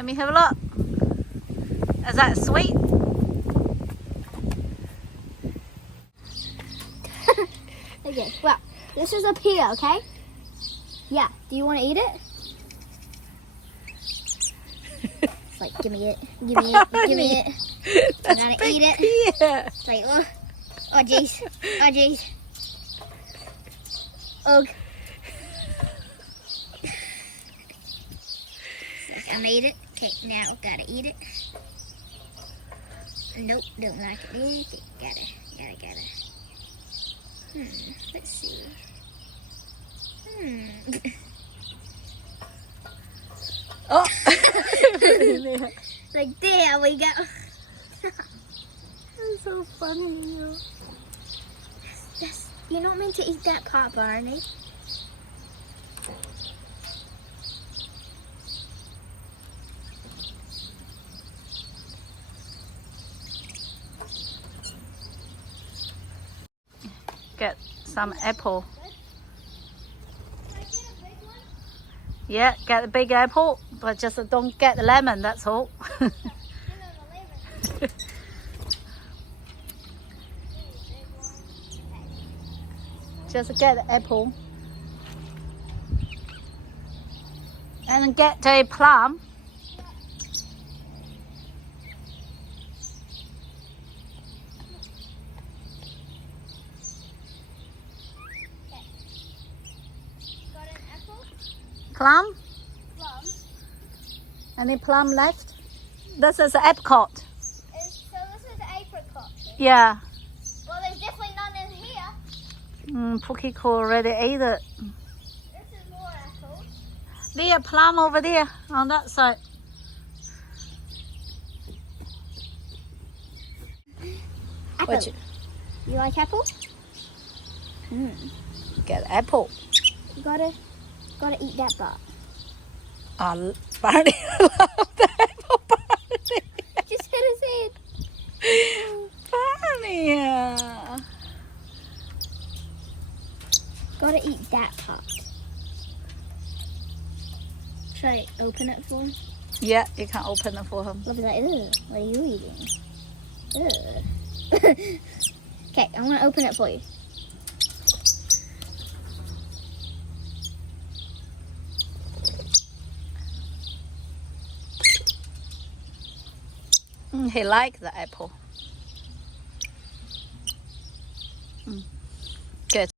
Let me have a look. Is that sweet? Okay, well, this is up here, okay? Yeah, do you want to eat it? It's like, give me it, give me it, give me it. I'm gonna eat it. Here. It's like, oh jeez, oh jeez. Ugh. It's like, I made it. Okay, now gotta eat it. Nope, don't like it. Okay, gotta. Let's see. Oh. Like, there we go. That's so funny. You're not meant to eat that part, Barney. Get some apple. Yeah, get the big apple, but just don't get the lemon, that's all. Just get the apple. And then get a plum. Got an apple? Plum? Plum? Any plum left? This is apricot. So this is apricot. Yeah. Well, there's definitely none in here. Pukiko already ate it. This is more apples. There, plum over there on that side. Apple. What You like apple? Get apple. You gotta eat that part. Barney love the apple. Barney. Just hit his head. Barney. Gotta eat that part. Should I open it for him? Yeah, you can open it for him. Look at that. Ew, what are you eating? Ew. Okay, I'm gonna open it for you. He likes the apple. Good.